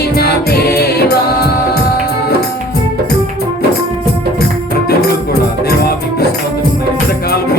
చేసిన దేవా. ప్రతి ఒక్కరు కూడా దేవాభిజ్ఞ స్తోత్రం. ఇంతకాలం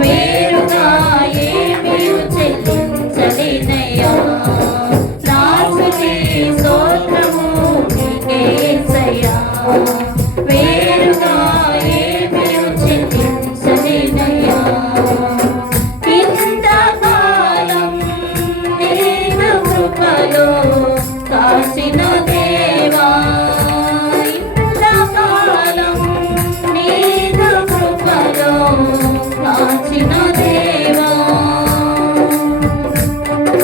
వేడుక no